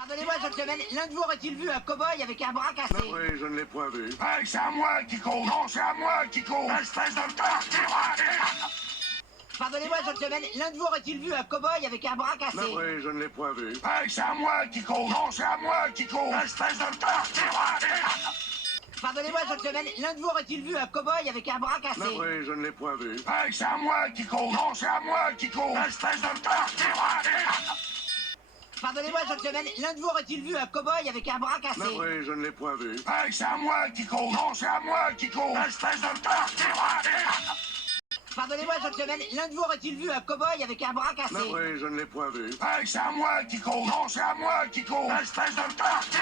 Pardonnez-moi, gentlemen, l'un de vous aurait-il vu un cow-boy avec un bras cassé? Oui, je ne l'ai point vu. Hey, c'est à moi qui cours! Non, c'est à moi qui cours! Espèce de tortue! Pardonnez-moi, gentlemen, l'un de vous aurait-il vu un cow-boy avec un bras cassé? Oui, je ne l'ai point vu. Hey, c'est à moi qui cours! Non, c'est à moi qui cours! Espèce de tortue! Pardonnez-moi, gentlemen, l'un de vous aurait-il vu un cow-boy avec un bras cassé? Oui, je ne l'ai point vu. Hey, c'est à moi qui cours! Non, c'est à moi qui cours! Espèce de tortue! Pardonnez-moi, gentlemen, l'un de vous aurait-il vu un cow-boy avec un bras cassé? Oui, je ne l'ai point vu. Hey, c'est à moi qui cours! Non, c'est à moi qui cours! Espèce de tortue! Pardonnez-moi, gentlemen, l'un de vous aurait-il vu un cow-boy avec un bras cassé? Oui, je ne l'ai point vu. Hey, c'est à moi qui cours! Non, c'est à moi qui cours! Espèce de tortue!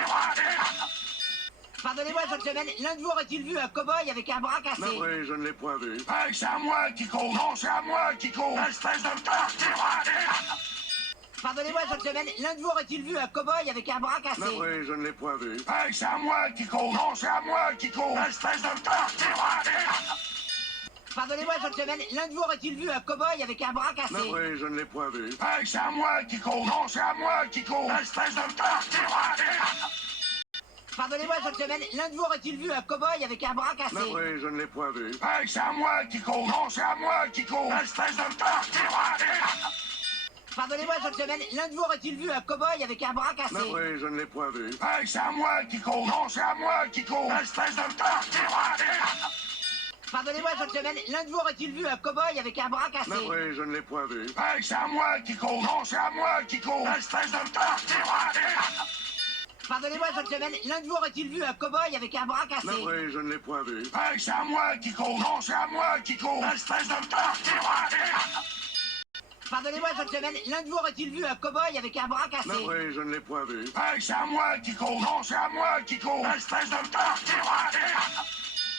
Pardonnez-moi, gentlemen, l'un de vous aurait-il vu un cow-boy avec un bras cassé? Oui, je ne l'ai point vu. Hey, c'est à moi qui cours! Non, c'est à moi qui cours! Espèce de tortue! Pardonnez-moi, gentlemen, l'un de vous aurait-il vu un cow-boy avec un bras cassé? Oui, je ne l'ai point vu. Hey, c'est à moi qui cours! Non, c'est à moi qui cours! Espèce de tortue! Pardonnez-moi, gentlemen, l'un de vous aurait-il vu un cow-boy avec un bras cassé? Oui, je ne l'ai point vu. Hey, c'est à moi qui cours! Non, c'est à moi qui cours! Espèce de tortue! Pardonnez-moi, gentlemen, l'un de vous aurait-il vu un cow-boy avec un bras cassé? Oui, je ne l'ai point vu. Hey, c'est à moi qui cours! Non, c'est à moi qui cours! Espèce de tortue! Pardonnez-moi, gentlemen, l'un de vous aurait-il vu un cow-boy avec un bras cassé? Oui, je ne l'ai point vu. Hey, c'est à moi qui cours! Non, c'est à moi qui cours! Espèce de tortue! Pardonnez-moi, gentlemen, l'un de vous aurait-il vu un cow-boy avec un bras cassé? Oui, je ne l'ai point vu. Hey, c'est à moi qui cours! Non, c'est à moi qui cours! Espèce de tortue! Pardonnez-moi, gentlemen, l'un de vous aurait-il vu un cow-boy avec un bras cassé? Oui, je ne l'ai point vu. Hey, c'est à moi qui cours! Non, c'est à moi qui cours! Espèce de tortue! Pardonnez-moi, gentlemen, l'un de vous aurait-il vu un cow-boy avec un bras cassé? Oui, je ne l'ai point vu. Hey, c'est à moi qui cours! Non, c'est à moi qui cours! Espèce de tortue!